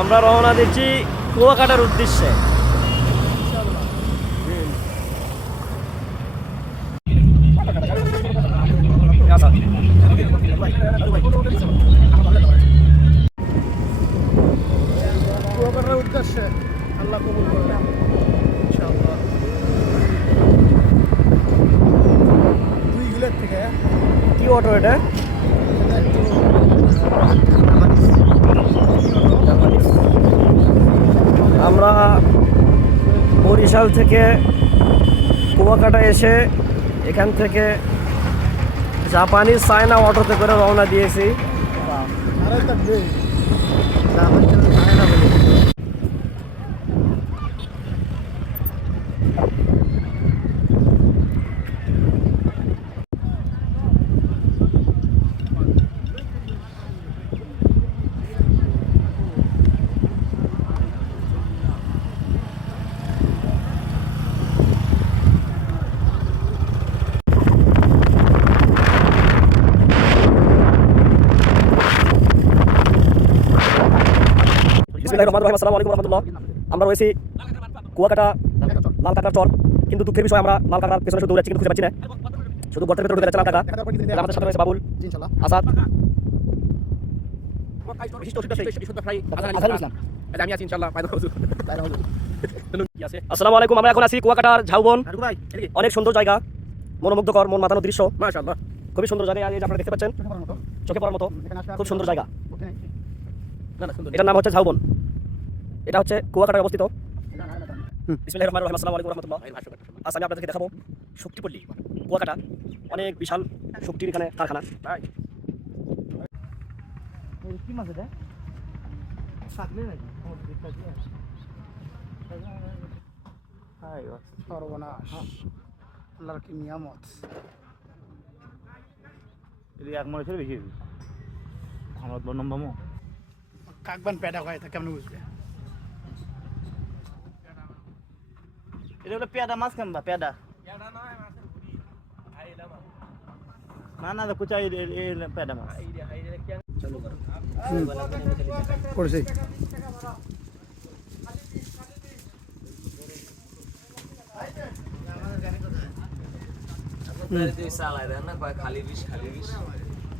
আমরা রওনা দিচ্ছি কুয়াকাটার উদ্দেশ্যে। কুয়াকাটার উদ্দেশ্যে আল্লাহ কবুল করলেন ইনশাআল্লাহ। 2 কিলোর থেকে কি অটো এটা? আমরা বরিশাল থেকে কুয়াকাটা এসে এখান থেকে জাপানি চায়না অটোতে করে রওনা দিয়েছি। আসসালামু আলাইকুম রহমতুল্লাহ। আমরা রয়েছি কুয়াকাটা লালকাটার চর, কিন্তু দুঃখের বিষয় আমরা লালকাটার পেছনে শুধু দৌড়াচ্ছি কিন্তু খুঁজে পাচ্ছি না। শুধু গর্তের ভিতরে ঢুকে যাচ্ছে লালকাটা। আমাদের সাথে রয়েছে বাবুল, আসাদ, আসসালামু আলাইকুম। আমরা এখন আছি কুয়াকাটার ঝাউবন। অনেক সুন্দর জায়গা, মনোমুগ্ধকর, মন মাতানোর দৃশ্য, মাশাআল্লাহ খুবই সুন্দর জায়গা। এই যে আপনারা দেখতে পাচ্ছেন, চোখে পড়ার মতো খুব সুন্দর জায়গা। এটার নাম হচ্ছে ঝাউবন। এটা হচ্ছে কুয়াকাটায় অবস্থিত। বিসমিল্লাহির রহমানির রহিম। আসসালামু আলাইকুম রাহমাতুল্লাহ। আজ আমি আপনাদেরকে দেখাবো শক্তিপল্লী কুয়াকাটা। অনেক বিশাল শক্তির এখানে কারখানা। কি মাছ এটা? সাকলে নাকি? সর্বনাশ, আল্লাহর কি নিয়ামত। এক মনে ছিল বেশি আমরা নম্বর কাকবান পেডা হয় তা কেমন বুঝবে? এটা হলো পেয়াদা মাছ কেমন? পেয়াদা না না কুচা পেয়াদা মাছ করছি।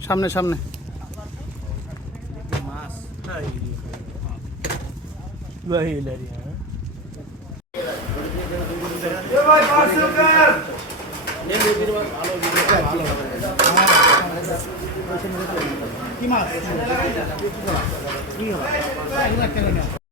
সামনে সামনে মাছ কি মাছ?